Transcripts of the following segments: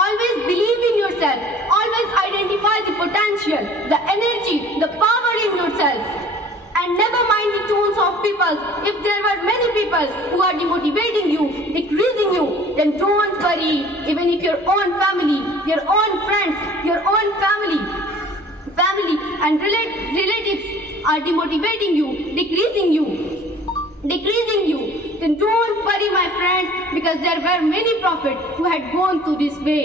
Always believe in yourself, always identify the potential, the energy, the power in yourself, and never mind the tones of people. If there were many people who are demotivating you, decreasing you, then don't worry. Even if your own family, your own friends, your own family and relatives are demotivating you, decreasing you, then don't worry my friends, because there were many prophets who had gone through this way.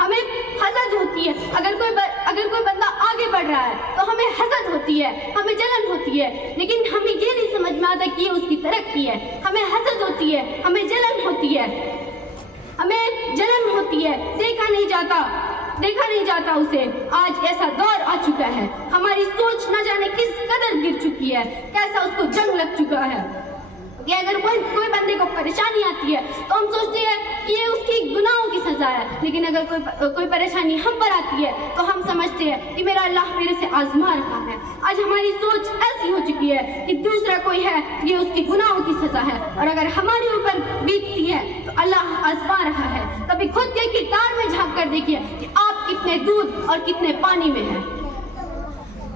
ہمیں حسد ہوتی ہے، اگر کوئی بندہ آگے بڑھ رہا ہے تو ہمیں حسد ہوتی ہے، ہمیں جلن ہوتی ہے، لیکن ہمیں یہ نہیں سمجھ میں آتا کہ یہ اس کی ترقی ہے. ہمیں حسد ہوتی ہے، ہمیں جلن ہوتی ہے، دیکھا نہیں جاتا اسے. آج ایسا دور آ چکا ہے، ہماری سوچ نہ جانے کس قدر گر چکی ہے، کیسا اس کو جنگ لگ چکا ہے کہ اگر کوئی بندے کو پریشانی آتی ہے تو ہم سوچتے ہیں کہ یہ اس کی گناہوں کی سزا ہے، لیکن اگر کوئی پریشانی ہم پر آتی ہے تو ہم سمجھتے ہیں کہ میرا اللہ میرے سے آزما رہا ہے. آج ہماری سوچ ایسی ہو چکی ہے کہ دوسرا کوئی ہے یہ اس کی گناہوں کی سزا ہے، اور اگر ہمارے اوپر بیتتی ہے تو اللہ آزما رہا ہے. کبھی خود کے کردار میں جھانک کر دیکھیے کہ آپ کتنے دودھ اور کتنے پانی میں ہیں.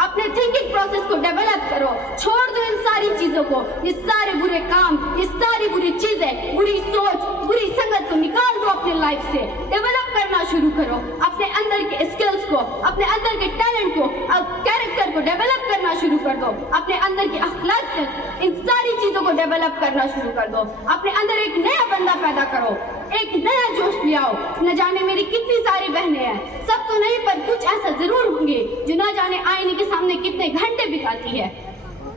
اپنے تھنکنگ پروسیس کو ڈیولپ کرو، چھوڑ دو ان ساری چیزوں کو، یہ سارے برے کام، یہ ساری بری چیزیں، بری سوچ، بری سنگت کو نکال دو اپنے لائف سے. ڈیولپ کرنا شروع کرو اپنے اندر کے اسکلز کو، اپنے اندر کے ٹیلنٹ کو، کیریکٹر کو ڈیولپ کرنا شروع کر دو، اپنے اندر کے اخلاق، ان ساری چیزوں کو ڈیولپ کرنا شروع کر دو. اپنے اندر ایک نیا بندہ پیدا کرو، ایک نیا جوش لے آؤ. نہ جانے میری کتنی ساری بہنیں ہیں، سب تو نہیں پر کچھ ایسا ضرور ہوں گے جو نہ جانے آئینے کے سامنے کتنے گھنٹے بتاتی ہے،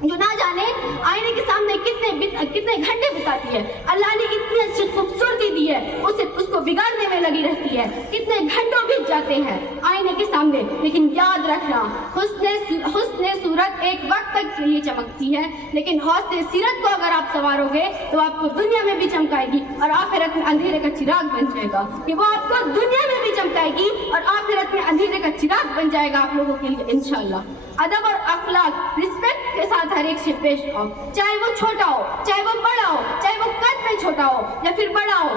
جو نہ جانے آئینے کے سامنے کتنے گھنٹے بتاتی ہے. اللہ نے اتنی اچھی خوبصورتی دی ہے، اس کو بگاڑنے میں لگی رہتی ہے، کتنے گھنٹوں بیت جاتے ہیں آئینے کے سامنے. لیکن یاد رکھنا، حسن صورت ایک وقت تک کے لیے چمکتی ہے، لیکن حسن سیرت کو اگر آپ سنوارو گے تو آپ کو دنیا میں بھی چمکائے گی اور آخرت میں اندھیرے کا چراغ بن جائے گا. کہ وہ آپ کو دنیا میں بھی چمکائے گی اور آخرت میں اندھیرے کا چراغ بن جائے گا آپ لوگوں کے لیے انشاءاللہ. ادب اور اخلاق، رسپیکٹ کے ساتھ ہر ایک سے پیش آؤ، چاہے وہ چھوٹا ہو، چاہے وہ بڑا ہو، چاہے وہ قد میں چھوٹا ہو یا پھر بڑا ہو،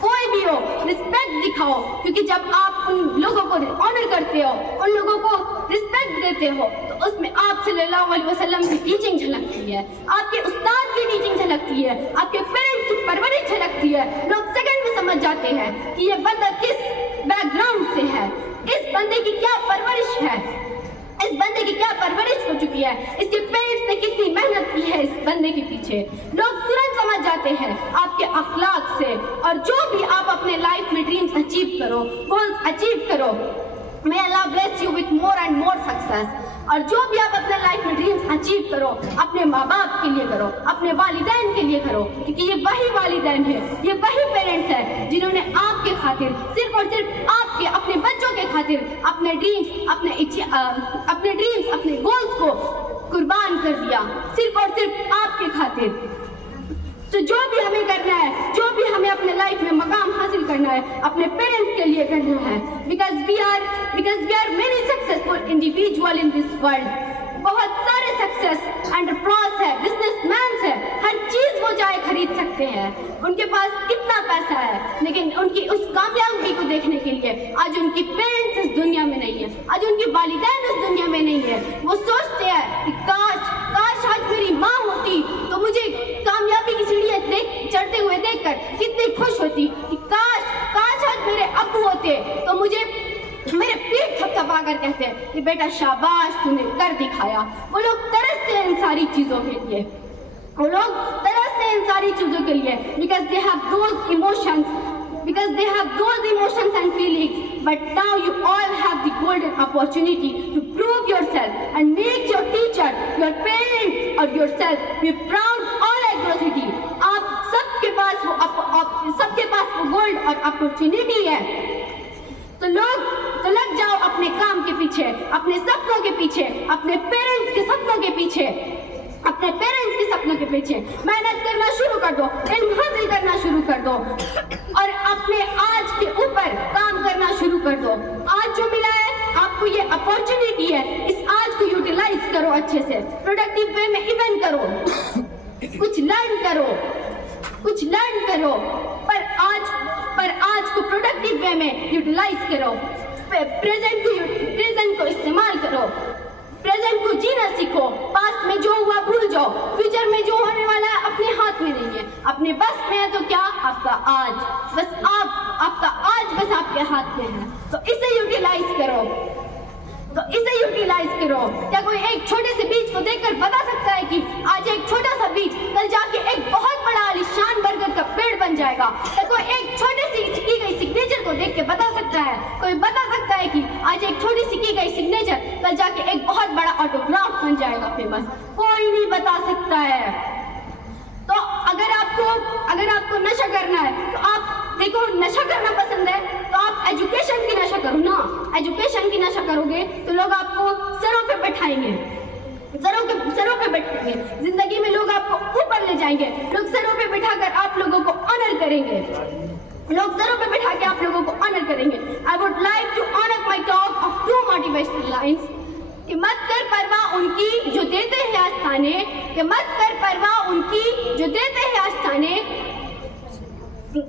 کوئی بھی ہو، رسپیکٹ دکھاؤ. کیونکہ جب آپ ان لوگوں کو آنر کرتے ہو، ان لوگوں کو رسپیکٹ دیتے ہو، تو اس میں آپ صلی اللہ علیہ وسلم کی ٹیچنگ جھلکتی ہے، آپ کے استاد کی ٹیچنگ جھلکتی ہے، آپ کے پیرنٹس کی پرورش جھلکتی ہے. لوگ سیکنڈ میں سمجھ جاتے ہیں کہ یہ بندہ کس بیک گراؤنڈ سے ہے، اس بندے کی کیا پرورش ہے، اس بندے کی کیا پرورش ہو چکی ہے، اس کے پیرنٹس نے کتنی محنت کی ہے اس بندے کے پیچھے. لوگ ترنت سمجھ جاتے ہیں آپ کے اخلاق سے. اور جو بھی آپ اپنے لائف میں ڈریمز اچیو کرو، گولز اچیو کرو، may Allah bless you with more and more success. اور جو بھی آپ اپنے لائف میں ڈریمز اچیو کرو، اپنے ماں باپ کے لیے کرو، اپنے والدین کے لیے کرو، کیونکہ یہ وہی والدین ہیں، یہ وہی پیرنٹس ہیں جنہوں نے آپ کے خاطر، صرف اور صرف آپ کے اپنے بچوں کے خاطر اپنے ڈریمز، اپنے گولز کو قربان کر دیا، صرف اور صرف آپ کے خاطر. تو جو بھی ہمیں کرنا ہے، جو بھی ہمیں اپنے لائف میں مقام حاصل کرنا ہے، اپنے پیرنٹس کے لیے کرنا ہے. because we are many successful individual in this world. بہت سارے سکسیس انٹرپرینورز ہیں، بزنس مینس ہیں، ہر چیز وہ چاہے خرید سکتے ہیں، ان کے پاس کتنا پیسہ ہے، لیکن ان کی اس کامیابی کو دیکھنے کے لیے آج ان کی پیرنٹس اس دنیا میں نہیں ہے، آج ان کی والدین اس دنیا میں نہیں ہے. وہ سوچتے ہیں کہ کاش آج میری ماں ہوتی تو مجھے کامیابی کی سیڑھیاں چڑھتے ہوئے دیکھ کر کتنی خوش ہوتی، کہ کاش آج میرے ابو ہوتے تو مجھے میرے پیٹ تھپتھپا کر کہتے ہیں کہ بیٹا شاباش تو نے کر دکھایا. وہ لوگ ترستے ہیں ان ساری چیزوں کے لیے، وہ لوگ ترستے ہیں ان ساری چیزوں کے لیے because they have those emotions and feelings. But now you all have the golden opportunity to prove yourself and make your teacher, your parent or yourself be proud all adversity. آپ سب کے پاس وہ گولڈ اور opportunity ہے. تو لگ جاؤ اپنے کام کے پیچھے، اپنے سپنوں کے پیچھے، اپنے پیرنٹس کے سپنوں کے پیچھے، اپنے پیرنٹس کے سپنوں کے پیچھے محنت کرنا شروع کر دو، علم حاصل کرنا شروع کر دو اور اپنے آج کے اوپر کام کرنا شروع کر دو. آج جو ملا ہے آپ کو یہ اپورچونٹی ہے، اس آج کو یوٹیلائز کرو اچھے سے، پروڈکٹیو وے میں ایون کرو، کچھ لرن کرو پر آج کو پروڈکٹیو وے میں یوٹیلائز کرو. پریزنٹ کو استعمال کرو، پریزنٹ کو جینا سیکھو. پاسٹ میں جو ہوا بھول جاؤ، فیوچر میں جو ہونے والا ہے اپنے ہاتھ میں نہیں ہے، اپنے بس میں ہے تو کیا آپ کا آج، بس آپ کا آج بس آپ کے ہاتھ میں ہے. تو اسے یوٹیلائز کرو. کیا کوئی ایک چھوٹے سے بیچ کو دیکھ کر بتا سکتا ہے کہ آج ایک چھوٹا سا بیچ کل جا کے ایک بہت بڑا عالیشان برگر کا پیڑ بن جائے گا؟ کیا کوئی ایک چھوٹے سی کی گئی سگنیچر کو دیکھ کے بتا سکتا ہے کوئی بتا سکتا ہے کہ آج ایک چھوٹی سی کی گئی سگنیچر کل جا کے ایک بہت بڑا آٹوگراف بن جائے گا فیمس؟ کوئی نہیں بتا سکتا ہے۔ تو اگر آپ کو نشہ کرنا ہے تو آپ دیکھو، نشہ کرنا پسند ہے تو آپ ایجوکیشن کی نشہ کرو نا۔ ایجوکیشن کی نشہ کرو گے تو لوگ آپ کو سروں پہ بٹھائیں گے، سروں پہ بٹھائیں گے، زندگی میں لوگ آپ کو اوپر لے جائیں گے، لوگ سروں پہ بٹھا کر آپ لوگوں کو آنر کریں گے، لوگ سروں پہ بٹھا کے آپ لوگوں کو آنر کریں گے۔ I would like to honor my talk of 2 motivational lines کہ مت کر پرواہ ان کی جو دیتے ہیں آستانے، کہ مت کر پرواہ ان کی جو دیتے ہیں آستانے،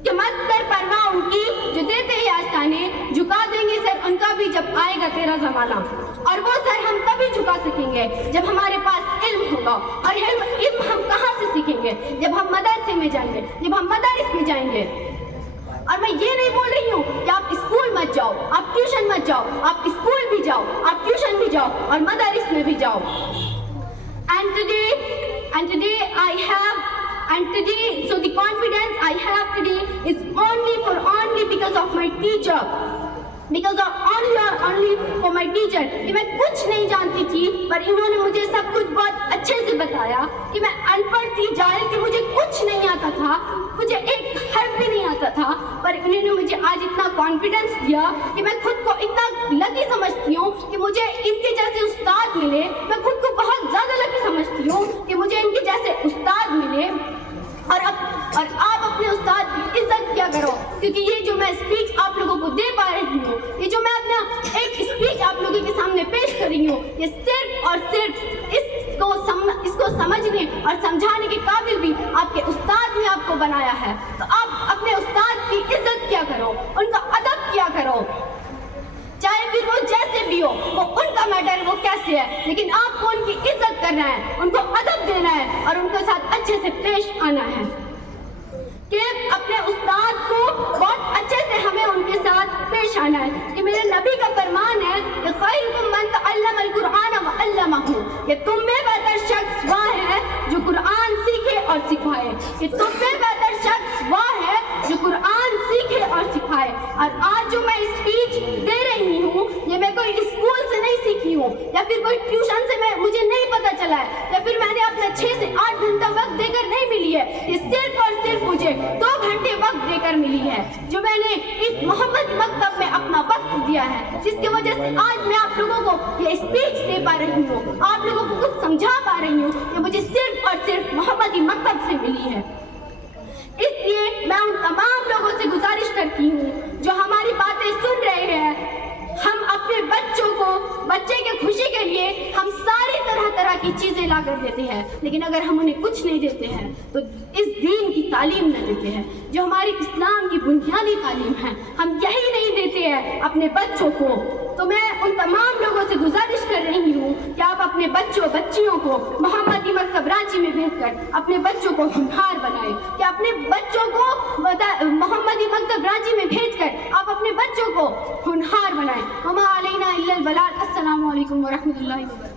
کہ مت کر پرواہ ان کی جو دیتے ہیں آستانے، جھکا دیں گے سر ان کا بھی جب آئے گا تیرا زمانہ، اور وہ سر ہم تبھی جھکا سکیں گے جب ہمارے پاس علم ہوگا، اور علم ہم کہاں سے سیکھیں گے؟ جب ہم مدرسے میں جائیں گے، جب ہم مدارس میں جائیں گے۔ اور میں یہ نہیں بول رہی ہوں کہ آپ اسکول مت جاؤ، آپ ٹیوشن مت جاؤ، آپ اسکول بھی جاؤ، آپ ٹیوشن بھی جاؤ اور مدارس میں بھی جاؤ۔ So the confidence I have today is only because of my teacher, only for my teacher کہ میں کچھ نہیں جانتی تھی پر انہوں نے مجھے سب کچھ بہت اچھے سے بتایا، کہ میں ان پڑھ تھی، جاہل تھی، مجھے کچھ نہیں آتا تھا، مجھے ایک حرف بھی نہیں آتا تھا، پر انہوں نے مجھے آج اتنا کانفیڈنس دیا کہ میں خود کو اتنا لکی سمجھتی ہوں کہ مجھے ان کے جیسے استاد ملے، میں خود کو بہت زیادہ لکی سمجھتی ہوں کہ مجھے ان کے جیسے استاد ملے۔ اور آپ اپنے استاد کی عزت کیا کرو، کیونکہ یہ جو میں اسپیچ آپ لوگوں کو دے پا رہی ہوں، یہ جو میں اپنا ایک اسپیچ آپ لوگوں کے سامنے پیش کر رہی ہوں، یہ صرف اور صرف اس کو سمجھنے اور سمجھانے کے قابل بھی آپ کے استاد نے آپ کو بنایا ہے۔ تو آپ اپنے استاد کی عزت کیا کرو، ان کا ادب کیا کرو، چاہے پھر وہ جیسے بھی ہو، وہ ان کا میٹر ہے وہ کیسے ہے، لیکن آپ کو ان کی عزت کرنا ہے، ان کو ادب دینا ہے اور ان کے ساتھ اچھے سے پیش آنا ہے، کہ اپنے استاد کو بہت اچھے سے ہمیں ان کے ساتھ پیش آنا ہے۔ کہ میرے نبی کا فرمان ہے کہ خیرکم من تعلم القرآن وعلمہ، کہ تم میں بہتر شخص وہ ہے جو قرآن سیکھے اور سکھائے، کہ تم میں بہتر شخص وہ ہے جو قرآن سیکھے اور سکھائے۔ اور آج جو میں اسپیچ دے رہی ہوں یہ میں کوئی اسکول سے نہیں سیکھی ہوں یا پھر کوئی ٹیوشن سے مجھے نہیں پتا چلا ہے یا پھر میں نے اپنا 6 سے 8 گھنٹہ وقت دے کر نہیں ملی ہے، یہ صرف اور صرف مجھے 2 گھنٹے وقت دے کر ملی ہے، جو میں نے اس محمد مکتب میں اپنا وقت دیا ہے، جس کی وجہ سے آج میں آپ لوگوں کو یہ اسپیچ دے پا رہی ہوں، آپ لوگوں کو کچھ سمجھا پا رہی ہوں، یہ مجھے صرف اور صرف محمدی مکتب سے ملی ہے۔ اس لیے میں ان تمام لوگوں سے گزارش کرتی ہوں جو ہماری باتیں سن رہے ہیں، ہم اپنے بچے کے خوشی کے لیے ہم ساری طرح کی چیزیں لا کر دیتے ہیں، لیکن اگر ہم انہیں کچھ نہیں دیتے ہیں تو اس دین کی تعلیم نہ دیتے ہیں جو ہماری اسلام کی بنیادی تعلیم ہے، ہم یہی نہیں دیتے ہیں اپنے بچوں کو۔ تو میں ان تمام لوگوں سے گزارش کر رہی ہوں کہ آپ اپنے بچیوں کو محمدی مکتب رانچی میں بھیج کر اپنے بچوں کو ہونہار بنائیں، کہ اپنے بچوں کو محمدی مکتب رانچی میں بھیج کر آپ اپنے بچوں کو ہونہار بنائیں۔ وما علینا الا البلاغ۔ السلام علیکم ورحمۃ اللہ وبرکاتہ۔